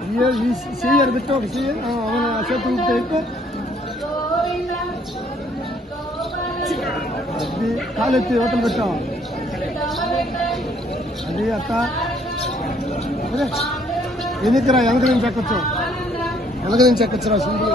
చెయ్యాలి పెట్టు ఒక చెయ్యి అవును చేతి ఊపితే ఎక్కువ అది కాలెత్తి యువతలు పెట్టాం అది అత్త అదే ఎన్నికరా వెనక నుంచి ఎక్కొచ్చు వెనక నుంచి ఎక్కొచ్చురా సింపుల్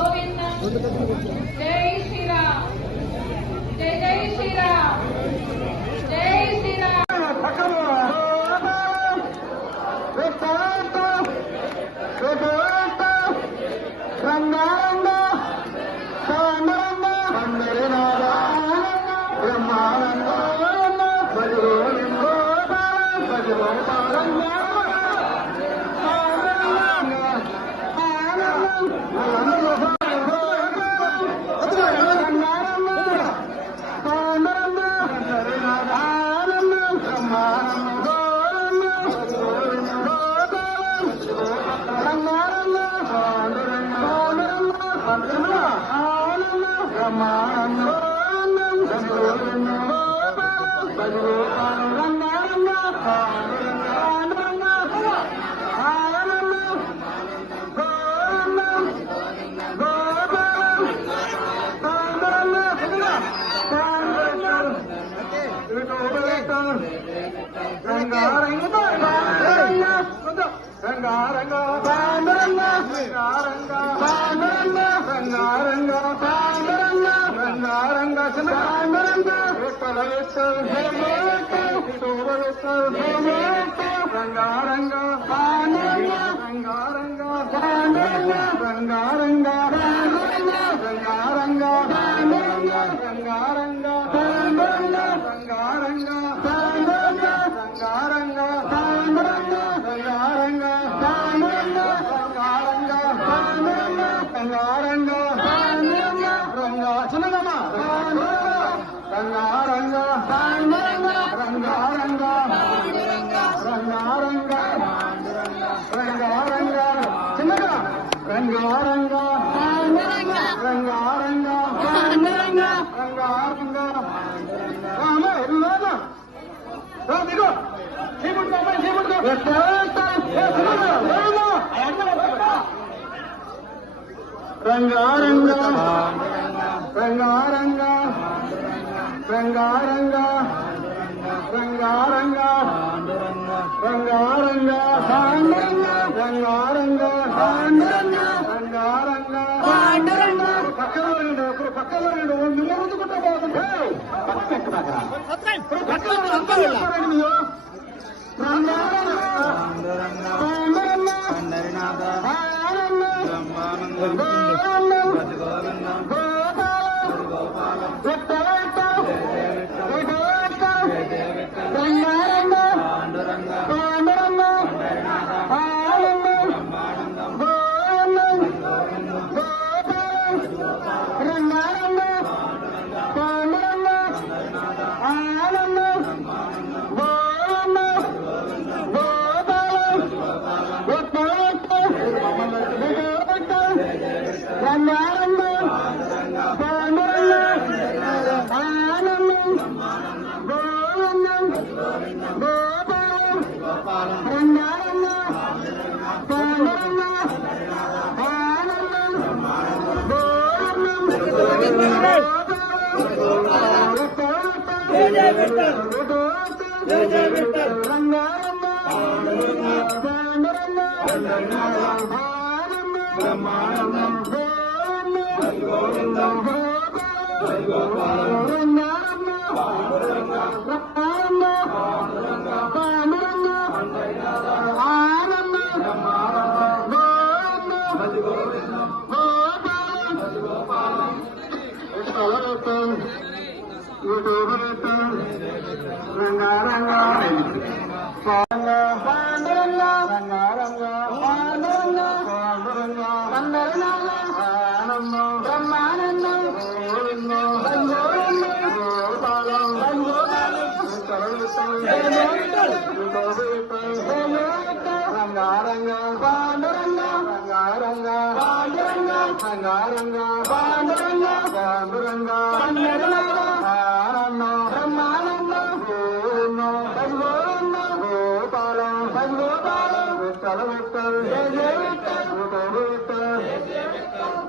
Hallelujah.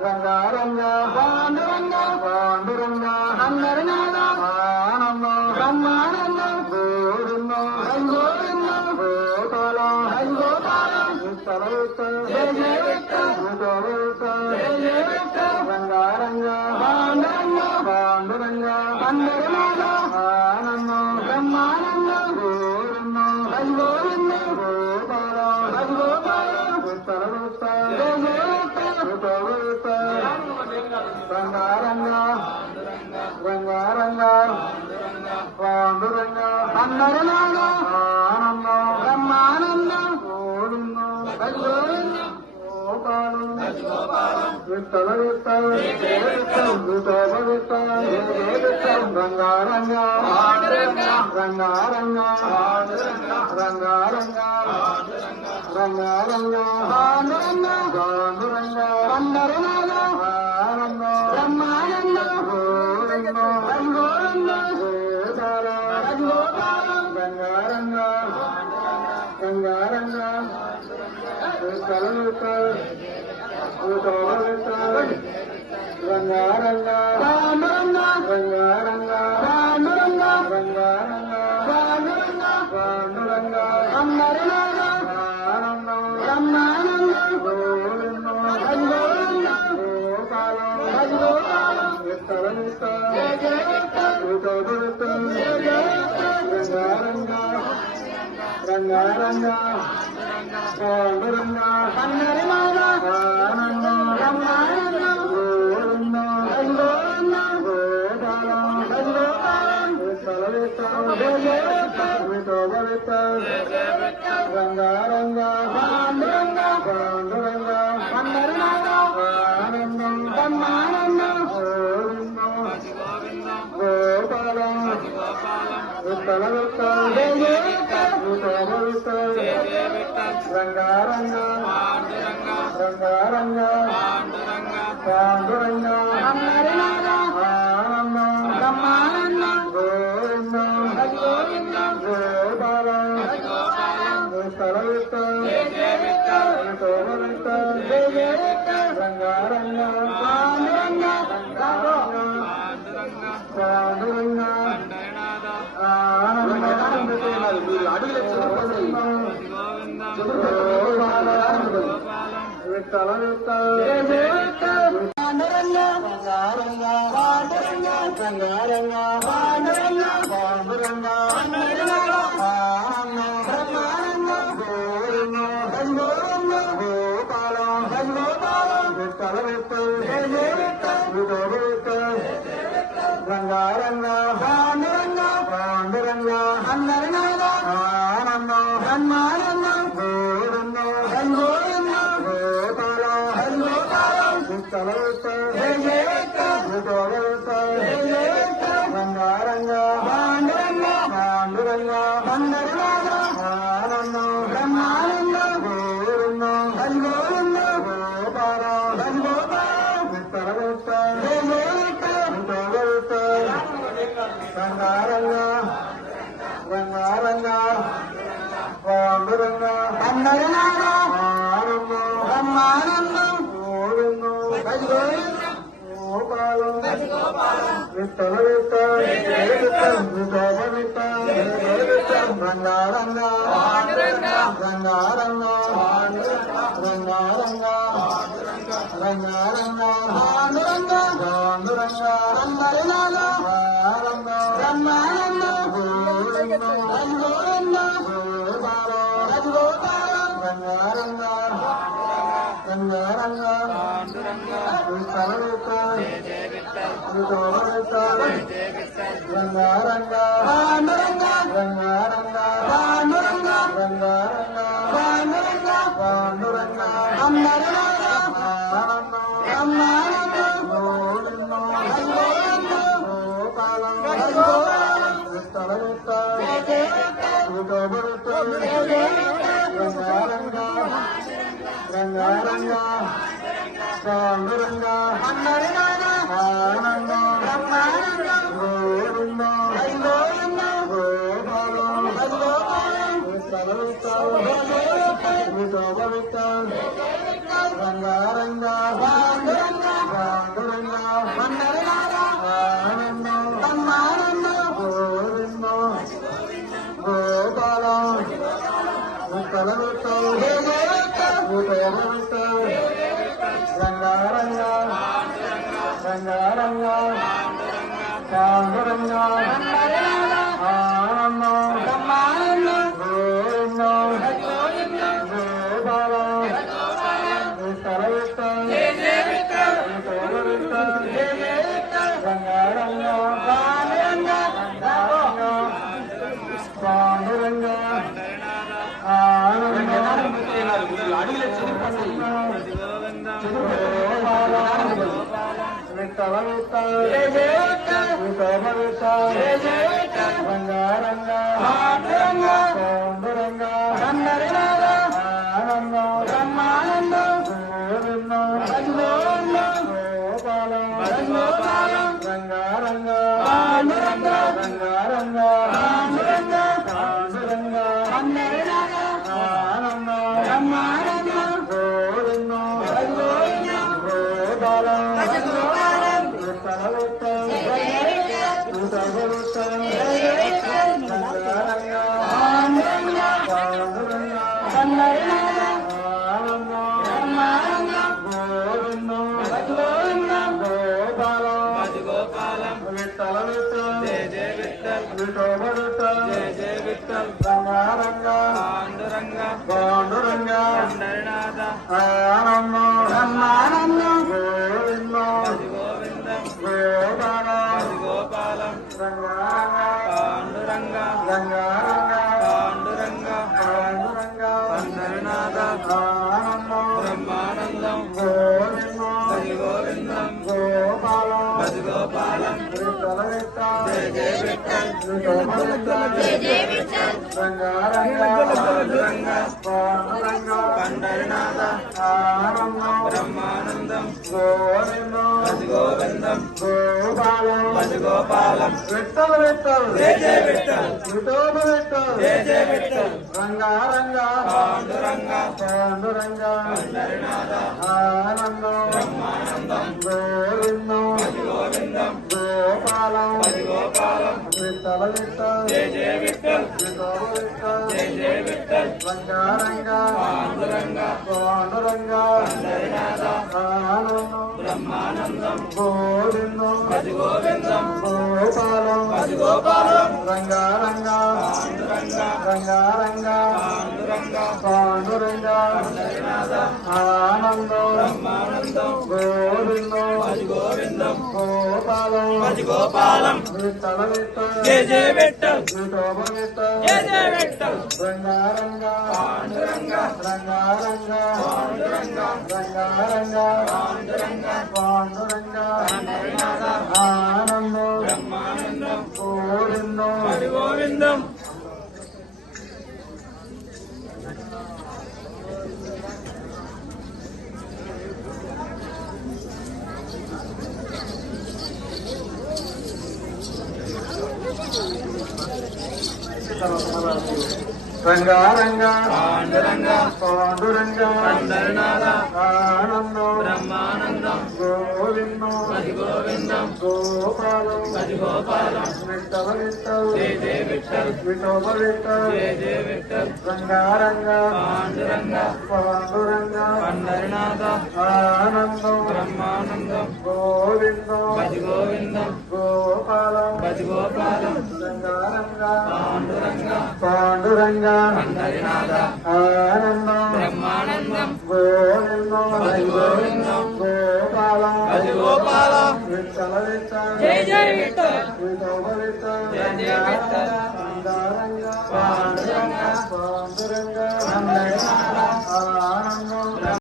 రంగారంగ పాండురంగ పాండురంగ అందరినాథ ఆనంద బ్రహ్మానంద గోవింద గోవింద గోపాల గోపాల రంగారంగ పాండురంగ పాండురంగ అందరినాథ ఆనంద బ్రహ్మానంద గోవింద గోవింద గోపాల గోపాల రంగారంగ రంగారంగ పాండురంగ అందరినాథ ఆనంద బ్రహ్మానంద గోవింద గోవింద గోపాల రంగారంగ రంగారంగ రంగారంగ రంగారంగ పాండురంగ పాండురంగ అందరినాథ ఆనంద బ్రహ్మానంద గోవింద గోవింద గోపాల గోపాల రంగారంగ రంగారంగ రంగారంగ పాండురంగ రంగారంగ పాండురంగ రంగారంగ పాండురంగ పాండురంగ అందరినాథ ఆనంద బ్రహ్మానంద గోవింద గోవింద గోపాల గోపాల రంగారంగ పాండురంగ అందరినాథ ఆనంద బ్రహ్మానంద గోవింద గోవింద గోపాల రంగారంగ పాండురంగ పాండురంగ అందరినాథ ఆనంద బ్రహ్మానంద గోవింద గోపాల రంగారంగ రంగారంగ పాండురంగ అందరినాథ ఆనంద బ్రహ్మానంద గోవింద గోవింద గోపాల రంగారంగ పాండురంగ పాండురంగ రంగారంగ పాండురంగ పాండురంగ బ్రహ్మానంద గోవింద గోవింద గోపాల గోపాల రంగారంగ పాండురంగ పాండురంగ అందరినాథ ఆనంద బ్రహ్మానంద గోవింద గోవింద గోపాల గోపాల రంగారంగ పాండురంగ పాండురంగ అందరినాథ ఆనంద బ్రహ్మానంద గోవింద గోవింద గోపాల రంగారంగ రంగారంగ పాండురంగ అందరినాథ ఆనంద బ్రహ్మానంద గోవింద గోపాల రంగారంగ రంగారంగ రంగారంగ రంగారంగ పాండురంగ పాండురంగ అందరినాథ ఆనంద బ్రహ్మానంద గోవింద గోవింద గోపాల గోపాల రంగారంగ రంగారంగ రంగారంగ పాండురంగ రంగారంగ పాండురంగ రంగారంగ పాండురంగ పాండురంగ అందరినాథ ఆనంద బ్రహ్మానంద గోవింద గోవింద గోపాల రంగారంగ రంగారంగ పాండురంగ అందరినాథ ఆనంద బ్రహ్మానంద గోవింద గోవింద గోపాల గోపాల విఠోబ విఠల్ రంగా రంగా పాండురంగా పాండురంగా ఆనందం బ్రహ్మానందం గోవిందో గోపాల విఠల విఠల్ విఠోబ విఠల్ రంగా రంగా రంగా రంగా పాండురంగా ఆనందం బ్రహ్మానందం గోవిందో గోపాల విఠల విఠల్ విఠోబ విఠల్ రంగా రంగా పాండురంగా పాండురంగా విఠల విఠల్ విఠోబ విఠల్ రంగా రంగా పాండురంగా ఆనందం బ్రహ్మానందం గోవిందం గోపాల రంగా రంగా రంగా రంగా పాండురంగా ఆనందం గోవిందం గోపాల విఠల విఠల్ విఠోబ విఠల్ రంగా రంగా పాండురంగా ఆనందం గోవిందం గోపాల విఠల విఠల్ విఠోబ విఠల్ రంగా రంగా పాండురంగా ఆనందం బ్రహ్మానందం గోవిందం గోపాల రంగా రంగా రంగా పాండురంగా ఆనందం బ్రహ్మానందం గోవిందం గోపాల విఠల విఠల్ విఠోబ విఠల్ రంగా రంగా పాండురంగా ఆనందం బ్రహ్మానందం గోవిందం గోపాల విఠల విఠల్ విఠోబ విఠల్ రంగా రంగా పాండురంగా ఆనందం గోవిందం గోపాల విఠల విఠల్ విఠోబ విఠల్ రంగా రంగా పాండురంగా ఆనందం గోవిందం గోపాల రంగా రంగా పాండురంగా ఆనందం గోవిందం గోపాల విఠల విఠల్ విఠోబ విఠల్ రంగా రంగా పాండురంగా ఆనందం గోవిందం రంగా పాండురంగా ఆనందం బ్రహ్మానందం గోవిందం గోపాల విఠల విఠోబ విఠల్ రంగా పాండురంగా ఆనందం బ్రహ్మానందం గోవిందం గోపాల పాండురంగా ఆనందం బ్రహ్మానందం గోవిందం గోపాల విఠల విఠల్